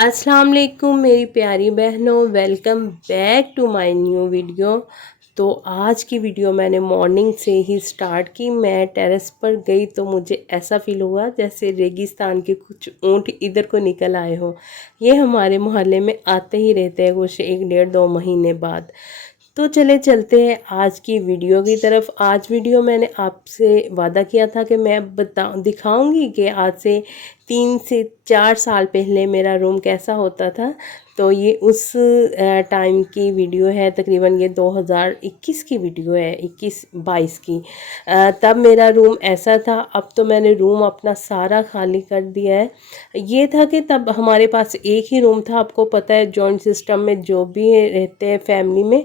अस्सलाम वालेकुम मेरी प्यारी बहनों, welcome back to my new video. तो आज की वीडियो मैंने मॉर्निंग से ही स्टार्ट की। मैं टेरेस पर गई तो मुझे ऐसा फील हुआ जैसे रेगिस्तान के कुछ ऊँट इधर को निकल आए हो। ये हमारे मोहल्ले में आते ही रहते हैं कुछ 1 डेढ़ 2 महीने बाद। तो चले चलते हैं आज की वीडियो की तरफ। आज वीडियो मैंने आपसे वादा किया था कि मैं दिखाऊंगी कि आज से 3 से 4 साल पहले मेरा रूम कैसा होता था। तो ये उस टाइम की वीडियो है, तकरीबन ये 2021 की वीडियो है, 21-22 की। तब मेरा रूम ऐसा था। अब तो मैंने रूम अपना सारा खाली कर दिया है। ये था कि तब हमारे पास एक ही रूम था। आपको पता है जॉइंट सिस्टम में जो भी रहते हैं फैमिली में,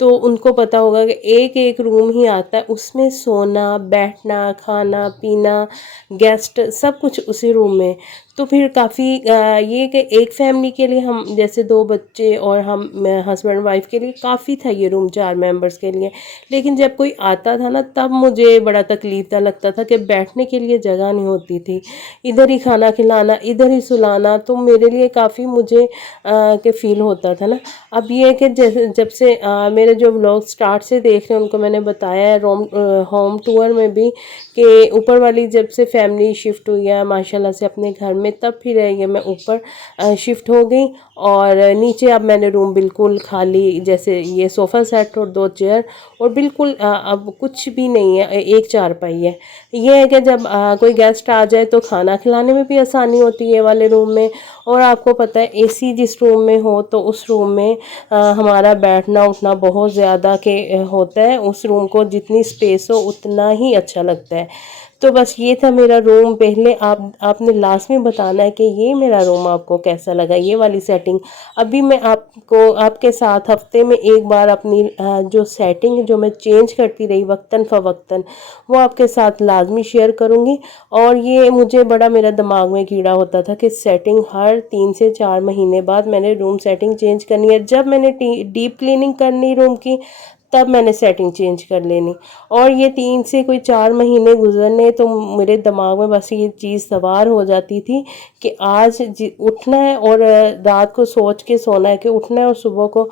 तो उनको पता होगा कि एक एक रूम ही आता है, उसमें सोना बैठना खाना पीना गेस्ट सब कुछ उसी रूम में। तो फिर काफ़ी ये कि एक फैमिली के लिए हम जैसे 2 बच्चे और हम हस्बैंड वाइफ के लिए काफ़ी था ये रूम 4 मेंबर्स के लिए। लेकिन जब कोई आता था ना तब मुझे बड़ा तकलीफ था, लगता था कि बैठने के लिए जगह नहीं होती थी, इधर ही खाना खिलाना इधर ही सुलाना। तो मेरे लिए काफ़ी मुझे के फील होता था ना। अब ये है कि जैसे जब से मेरे जो व्लॉग स्टार्ट से देख रहे हैं उनको मैंने बताया है होम टूर में भी कि ऊपर वाली जब से फैमिली शिफ्ट हुई है माशाल्लाह से अपने घर में, तब फिर ये मैं ऊपर शिफ्ट हो गई। और नीचे अब मैंने रूम बिल्कुल खाली, जैसे ये सोफ़ा सेट और 2 चेयर और बिल्कुल अब कुछ भी नहीं है, एक चारपाई है। ये है कि जब कोई गेस्ट आ जाए तो खाना खिलाने में भी आसानी होती है वाले रूम में। और आपको पता है एसी जिस रूम में हो तो उस रूम में हमारा बैठना उठना बहुत ज़्यादा के होता है। उस रूम को जितनी स्पेस हो उतना ही अच्छा लगता है। तो बस ये था मेरा रूम। पहले आपने लास्ट में बताना है कि ये मेरा रूम आपको कैसा लगा, ये वाली सेटिंग। अभी मैं आपको आपके साथ हफ्ते में एक बार अपनी जो सेटिंग जो मैं चेंज करती रही वक्तन फ़वक्तन, वो आपके साथ लाजमी शेयर करूँगी। और ये मुझे बड़ा मेरा दिमाग में कीड़ा होता था कि सेटिंग हर 3 से 4 महीने बाद मैंने रूम सेटिंग चेंज करनी है। जब मैंने डीप क्लीनिंग करनी रूम की तब मैंने सेटिंग चेंज कर लेनी। और ये 3 से कोई 4 महीने गुजरने तो मेरे दिमाग में बस ये चीज़ सवार हो जाती थी कि आज उठना है और रात को सोच के सोना है कि उठना है और सुबह को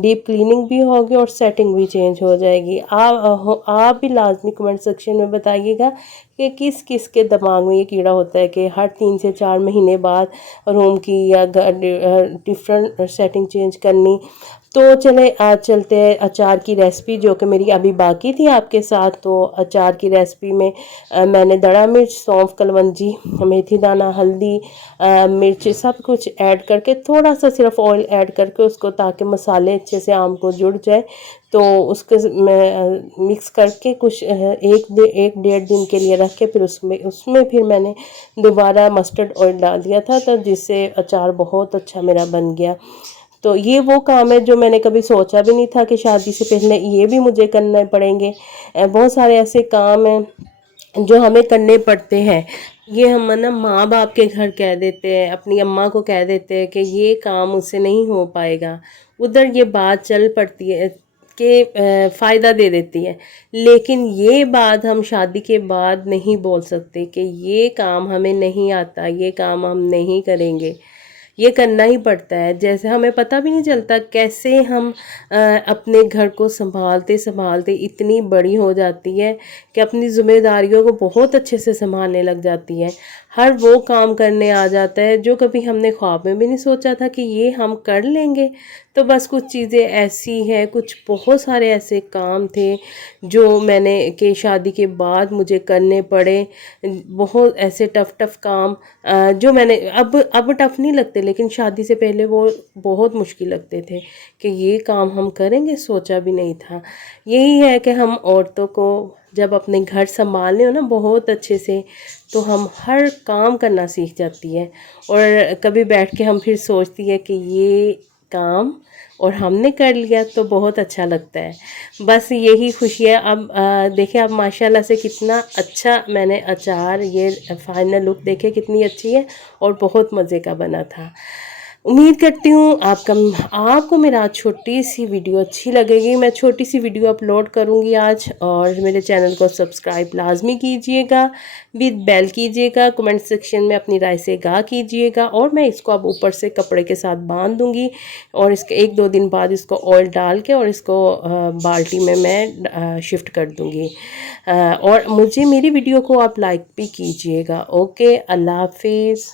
डीप क्लीनिंग भी होगी और सेटिंग भी चेंज हो जाएगी। आप भी लाजमी कमेंट सेक्शन में बताइएगा कि किस किस के दिमाग में ये कीड़ा होता है कि हर 3 से 4 महीने बाद रूम की या डिफरेंट सेटिंग चेंज करनी। तो चले आज चलते हैं अचार की रेसिपी जो कि मेरी अभी बाकी थी आपके साथ। तो अचार की रेसिपी में मैंने दड़ा मिर्च सौंफ कलवंजी मेथी दाना हल्दी मिर्च सब कुछ ऐड करके थोड़ा सा सिर्फ ऑयल ऐड करके उसको, ताकि मसाले अच्छे से आम को जुड़ जाए, तो उसके मैं मिक्स करके कुछ 1 डेढ़ दिन के लिए रख के फिर उसमें फिर मैंने दोबारा मस्टर्ड ऑयल डाल दिया था, तो जिससे अचार बहुत अच्छा मेरा बन गया। तो ये वो काम है जो मैंने कभी सोचा भी नहीं था कि शादी से पहले ये भी मुझे करने पड़ेंगे। बहुत सारे ऐसे काम हैं जो हमें करने पड़ते हैं। ये हम ना माँ बाप के घर कह देते हैं, अपनी अम्मा को कह देते हैं कि ये काम मुझसे नहीं हो पाएगा। उधर ये बात चल पड़ती है कि फ़ायदा दे देती है। लेकिन ये बात हम शादी के बाद नहीं बोल सकते कि ये काम हमें नहीं आता, ये काम हम नहीं करेंगे। ये करना ही पड़ता है। जैसे हमें पता भी नहीं चलता कैसे हम अपने घर को संभालते संभालते इतनी बड़ी हो जाती है कि अपनी जिम्मेदारियों को बहुत अच्छे से संभालने लग जाती है। हर वो काम करने आ जाता है जो कभी हमने ख्वाब में भी नहीं सोचा था कि ये हम कर लेंगे। तो बस कुछ चीज़ें ऐसी हैं, कुछ बहुत सारे ऐसे काम थे जो मैंने के शादी के बाद मुझे करने पड़े। बहुत ऐसे टफ़ टफ़ काम जो मैंने अब टफ़ नहीं लगते, लेकिन शादी से पहले वो बहुत मुश्किल लगते थे कि ये काम हम करेंगे, सोचा भी नहीं था। यही है कि हम औरतों को जब अपने घर संभालने हो ना बहुत अच्छे से, तो हम हर काम करना सीख जाती है। और कभी बैठ के हम फिर सोचती है कि ये काम और हमने कर लिया तो बहुत अच्छा लगता है। बस यही खुशी है। अब देखें अब माशाल्लाह से कितना अच्छा मैंने अचार, ये फाइनल लुक देखे कितनी अच्छी है और बहुत मज़े का बना था। उम्मीद करती हूँ आपको मेरा आज छोटी सी वीडियो अच्छी लगेगी। मैं छोटी सी वीडियो अपलोड करूँगी आज, और मेरे चैनल को सब्सक्राइब लाजमी कीजिएगा, विद बेल कीजिएगा, कमेंट सेक्शन में अपनी राय से आगाह कीजिएगा। और मैं इसको अब ऊपर से कपड़े के साथ बांध दूँगी, और इसके 1-2 दिन बाद इसको ऑयल डाल के और इसको बाल्टी में मैं शिफ्ट कर दूँगी। और मेरी वीडियो को आप लाइक भी कीजिएगा। ओके, अल्लाह हाफिज़।